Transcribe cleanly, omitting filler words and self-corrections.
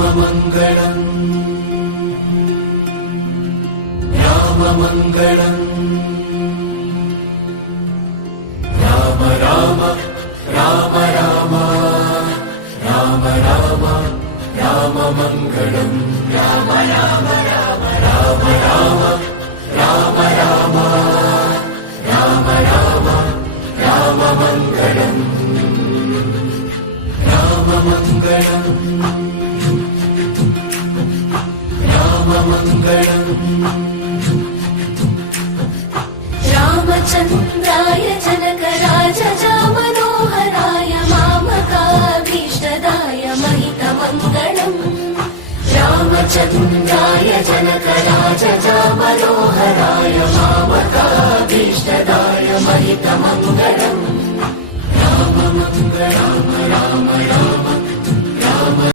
राममङ्गलम् राममङ्गलम् Ram Ram Ram Ram Ram Ram राममङ्गलम् Ram Ram Ram Ram Ram Ram Ram Ram Ram राममङ्गलम् राममङ्गलम् राममङ्गलम् रामचन्द्राय जनकराजजा Manoharrai मामकाभीष्टदाय महितमङ्गलम् रामचन्द्राय जनकराजजा Manoharrai मामकाभीष्टदाय महितमङ्गलम् राममङ्गलम् Ram Ram Ram